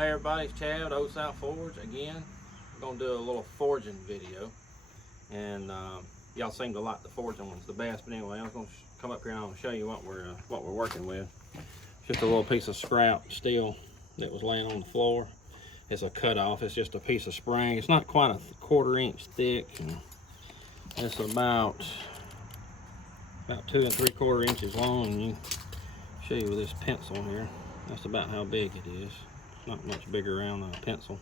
Hey everybody, it's Chad with Old South Forge again. I'm going to do a little forging video, and y'all seem to like the forging ones the best. But anyway, I'm going to come up here and I'm going to show you what we're working with. Just a little piece of scrap steel that was laying on the floor. It's a cutoff. It's just a piece of spring. It's not quite a 1/4 inch thick. And it's about 2 3/4 inches long. And you show you with this pencil here. That's about how big it is. It's not much bigger around than a pencil.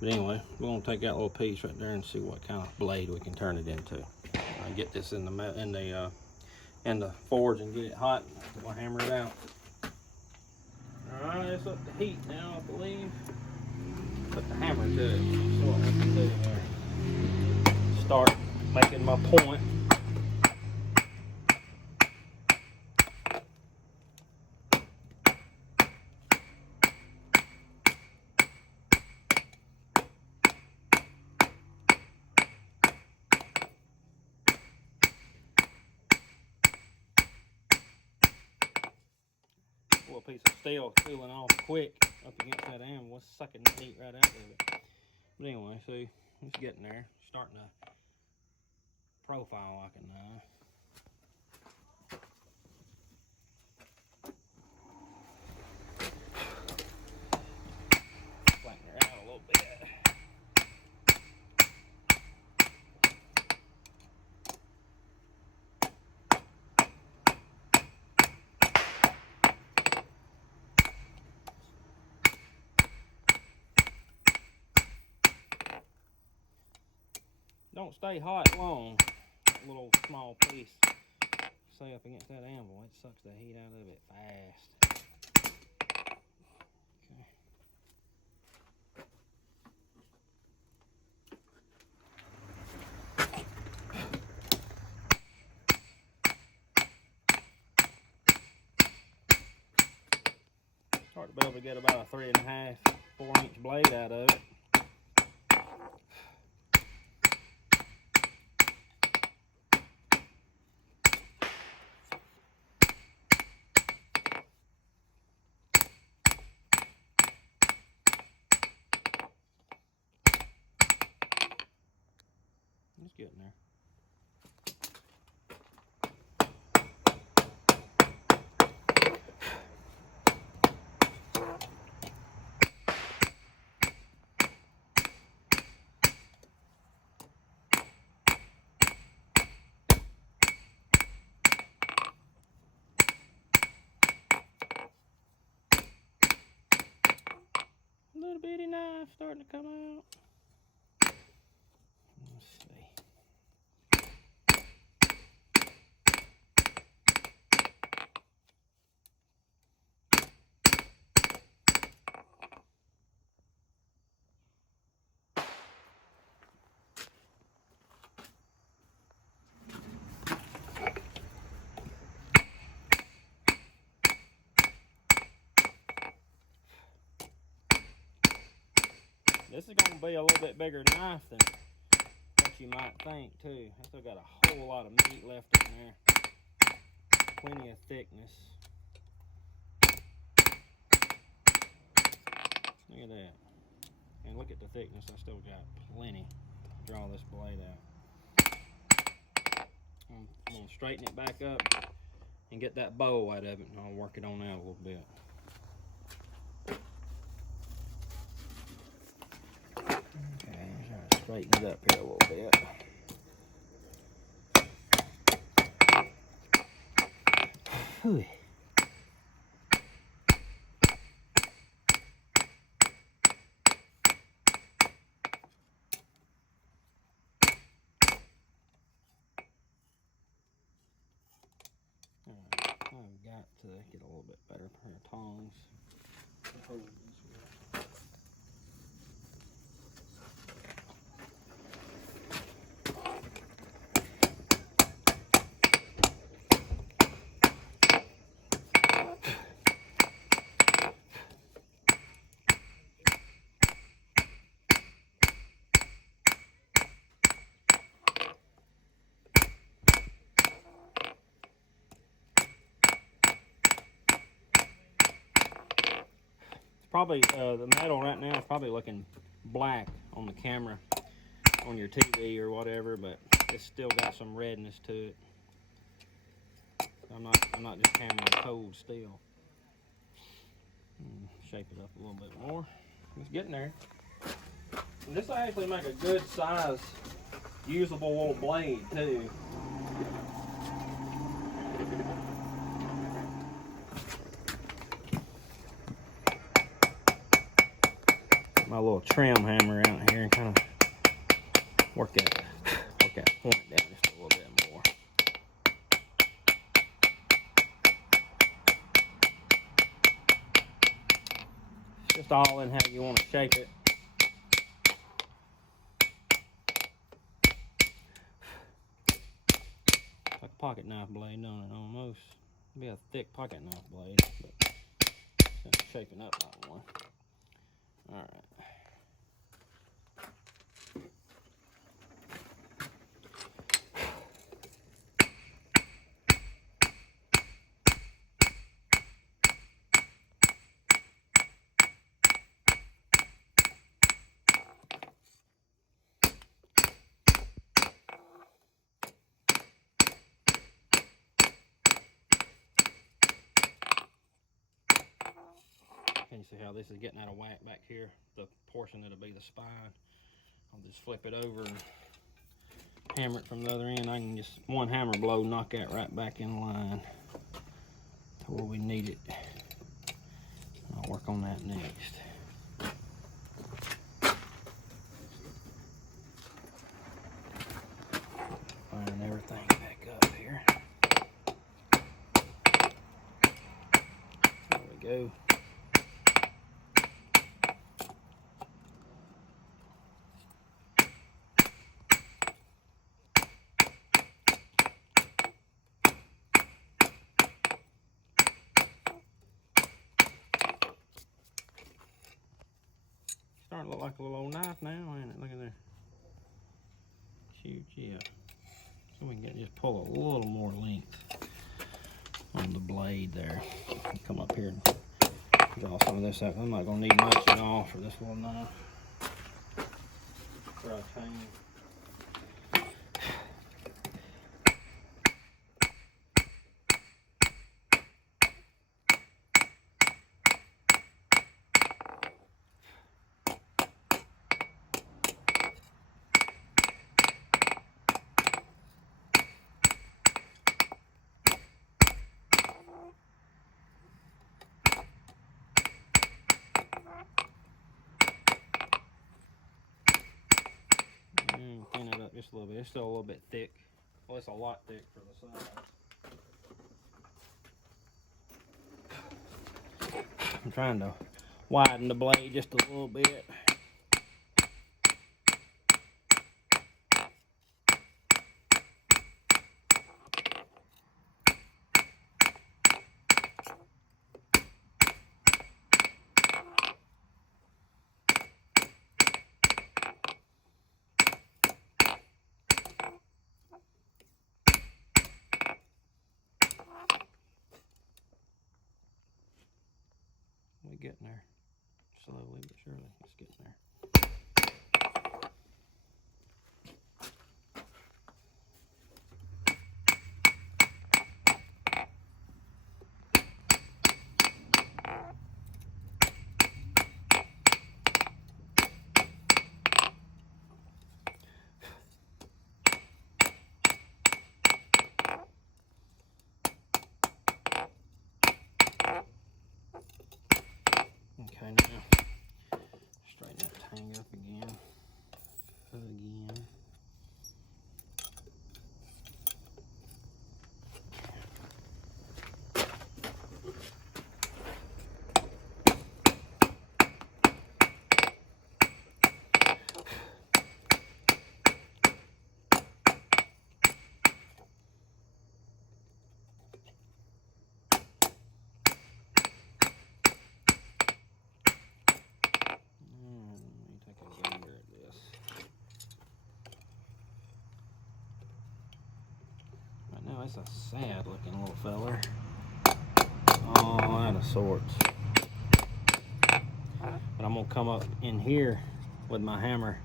But anyway, we're gonna take that little piece right there and see what kind of blade we can turn it into. I get this in the forge and get it hot. We'll hammer it out. All right, it's up to heat now, I believe. Put the hammer to it. So what I have to do here. Start making my point. Little piece of steel cooling off quick up against that anvil. It's sucking the heat right out of it. But anyway, see, it's getting there. Starting to profile like a knife. Flatten her out a little bit. Don't stay hot long. That little small piece, say up against that anvil, it sucks the heat out of it fast. Okay. Start to be able to get about a 3 1/2, 4 inch blade out of it. It's getting there. Little bitty knife starting to come out. Let's see. This is going to be a little bit bigger knife than what you might think too. I still got a whole lot of meat left in there. Plenty of thickness. Look at that. And look at the thickness. I still got plenty to draw this blade out. I'm going to straighten it back up and get that bow out of it, and I'll work it on out a little bit. Straighten it up here a little bit. Whew. I've got to get a little bit better pair of tongs. probably, the metal right now is probably looking black on the camera, on your TV or whatever, but it's still got some redness to it. I'm not just hammering cold steel. Shape it up a little bit more. It's getting there. And this will actually make a good size, usable little blade too. My little trim hammer out here and kind of work that point down just a little bit more. Just all in how you want to shape it. Like a pocket knife blade, don't it? Almost. It'll be a thick pocket knife blade, but it's shaping up like one. All right. Can you see how this is getting out of whack back here? The portion that'll be the spine. I'll just flip it over and hammer it from the other end. I can just one hammer blow knock that right back in line to where we need it. I'll work on that next. Line everything back up here. There we go. Starting to look like a little old knife now, ain't it? Look at there. Shoot, yeah. So we can just pull a little more length on the blade there. Come up here and draw some of this out. I'm not gonna need much at all for this little knife. For a tang. Clean it up just a little bit. It's still a little bit thick. Well, it's a lot thick for the size. I'm trying to widen the blade just a little bit. We're getting there. Slowly but surely, it's getting there. Okay, now straighten that tang up again. Now it's a sad looking little feller. All out of sorts. but I'm gonna come up in here with my hammer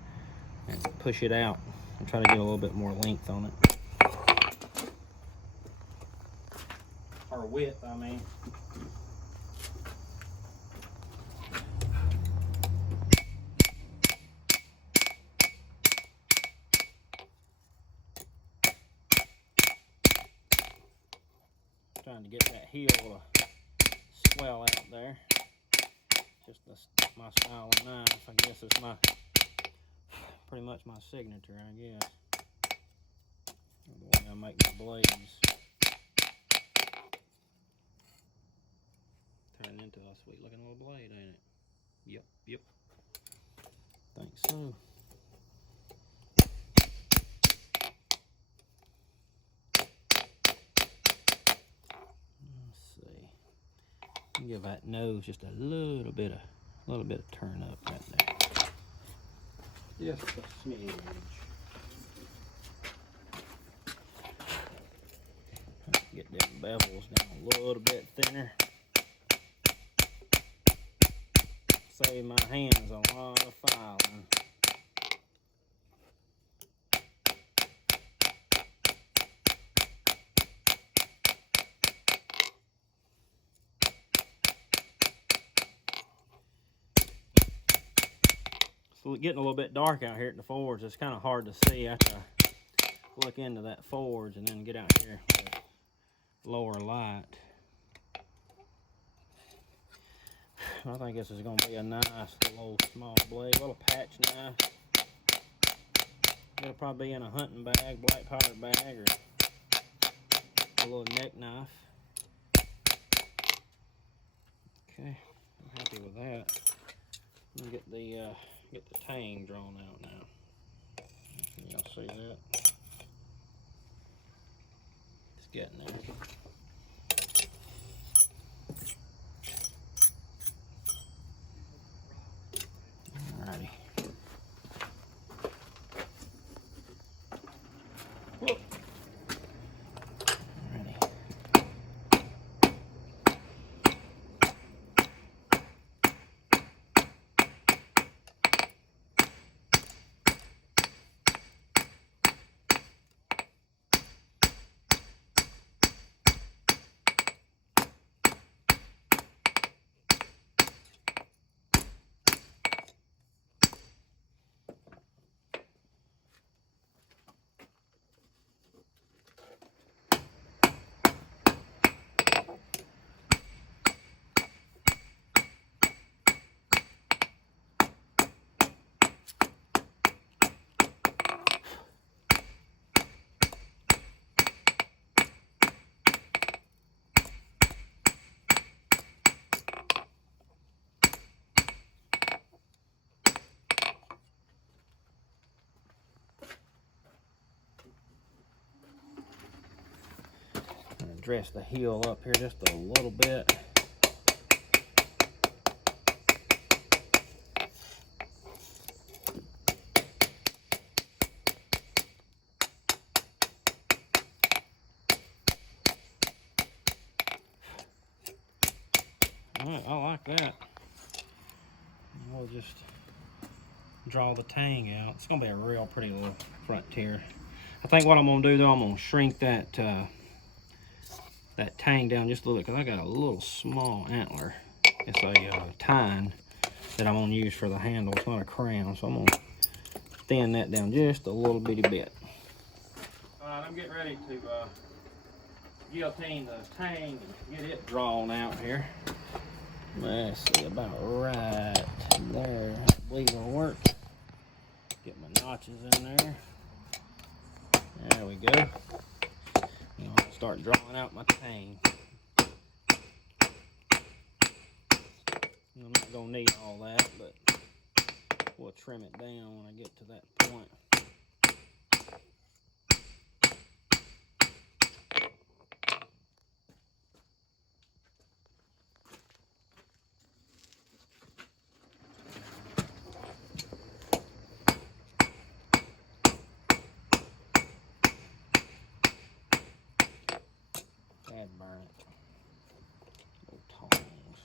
and push it out and try to get a little bit more length on it. Or width, I mean. Trying to get that heel to swell out there. Just my style of knife. I guess it's pretty much my signature, I guess. The way I make my blades. Turning into a sweet looking little blade, ain't it? Yep. Think so. Give that nose just a little bit of turn up right there. Just a smidge. Get them bevels down a little bit thinner. Save my hands a lot of filing. It's getting a little bit dark out here at the forge. It's kind of hard to see after I look into that forge and then get out here with lower light. I think this is going to be a nice little small blade, little patch knife. It'll probably be in a hunting bag, black powder bag, or a little neck knife. Okay, I'm happy with that. Let me get the tang drawn out now. Can y'all see that? It's getting there. Alrighty. Whoop. Alrighty. Dress the heel up here just a little bit. Alright, I like that. We'll just draw the tang out. It's gonna be a real pretty little frontier. I think what I'm gonna do though, I'm gonna shrink that that tang down just a little bit because I got a little small antler. It's a tine that I'm gonna use for the handle. It's not a crown, so I'm gonna thin that down just a little bitty bit. All right, I'm getting ready to guillotine the tang and get it drawn out here. Let's see, about right there. I believe it'll work. Get my notches in there. There we go. And I'll start drawing out my tang. I'm not gonna need all that, but we'll trim it down when I get to that point. Burn it. Little tongs.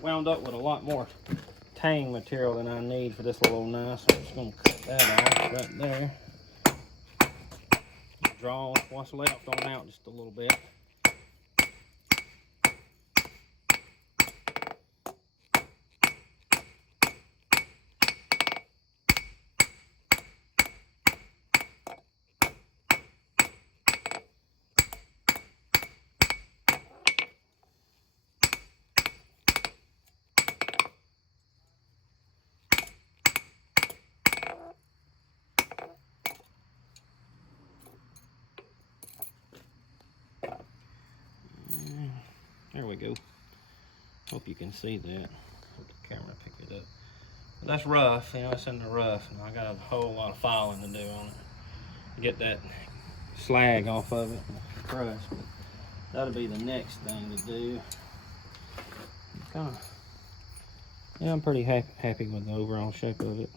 wound up with a lot more tang material than I need for this little knife, so I'm just gonna cut that off right there. Draw what's left on out just a little bit. There we go. Hope you can see that. Hope the camera pick it up. But that's rough, you know, it's in the rough. And I got a whole lot of filing to do on it. Get that slag off of it, crust. But that'll be the next thing to do. Yeah, I'm pretty happy with the overall shape of it.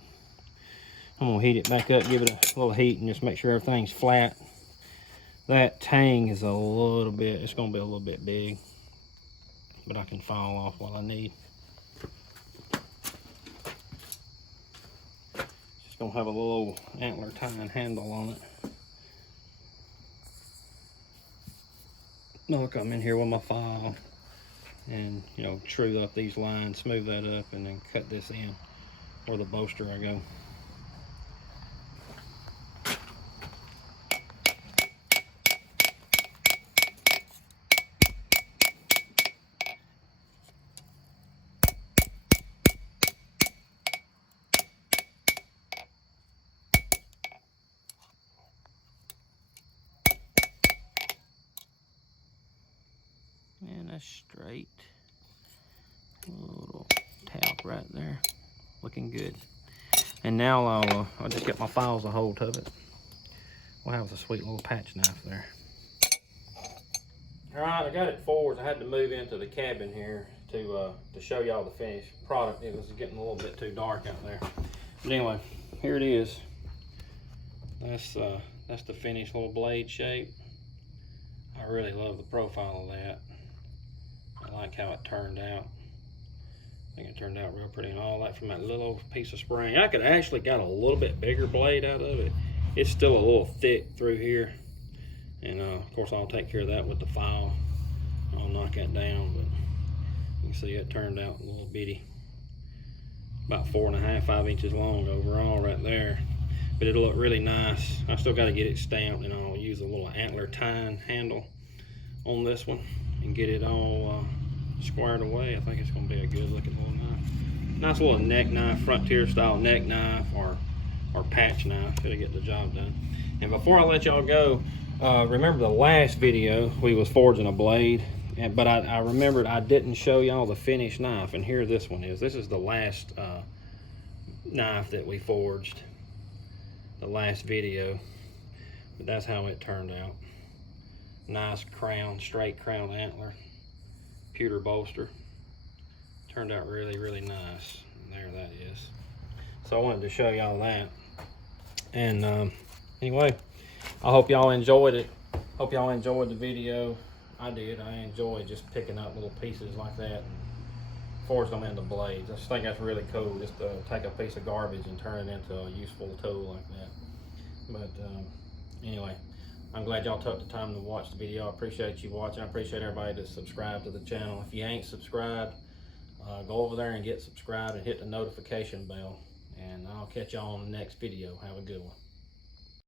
I'm gonna heat it back up, give it a little heat, and just make sure everything's flat. That tang is a little bit, it's gonna be a little bit big, but I can file off what I need. Just gonna have a little antler tying handle on it. I'll come in here with my file and, you know, true up these lines, smooth that up, and then cut this in where the bolster I go. And that's straight. A little tap right there, looking good. And now I'll just get my files a hold of it. We'll have a sweet little patch knife there. All right, I got it forward. I had to move into the cabin here to show y'all the finished product. It was getting a little bit too dark out there. But anyway, here it is. That's the finished little blade shape. I really love the profile of that. I like how it turned out. I think it turned out real pretty, and all that from that little piece of spring. I could actually got a little bit bigger blade out of it. It's still a little thick through here. And of course I'll take care of that with the file. I'll knock that down, but you can see it turned out a little bitty. About 4.5, 5 inches long overall right there. But it'll look really nice. I still got to get it stamped, and I'll use a little antler tying handle on this one and get it all squared away. I think it's going to be a good looking little knife. Nice little neck knife, frontier style neck knife or patch knife. It'll get the job done. And before I let y'all go, remember the last video we was forging a blade, but I remembered I didn't show y'all the finished knife, and here this one is. This is the last knife that we forged, the last video, but that's how it turned out. Nice crown, straight crown antler, pewter bolster. Turned out really, really nice. And there that is. So I wanted to show y'all that. And anyway, I hope y'all enjoyed it. Hope y'all enjoyed the video. I did. I enjoyed just picking up little pieces like that and forge them into blades. I just think that's really cool, just to take a piece of garbage and turn it into a useful tool like that. But anyway, I'm glad y'all took the time to watch the video. I appreciate you watching. I appreciate everybody that's subscribed to the channel. If you ain't subscribed, go over there and get subscribed and hit the notification bell. And I'll catch y'all on the next video. Have a good one.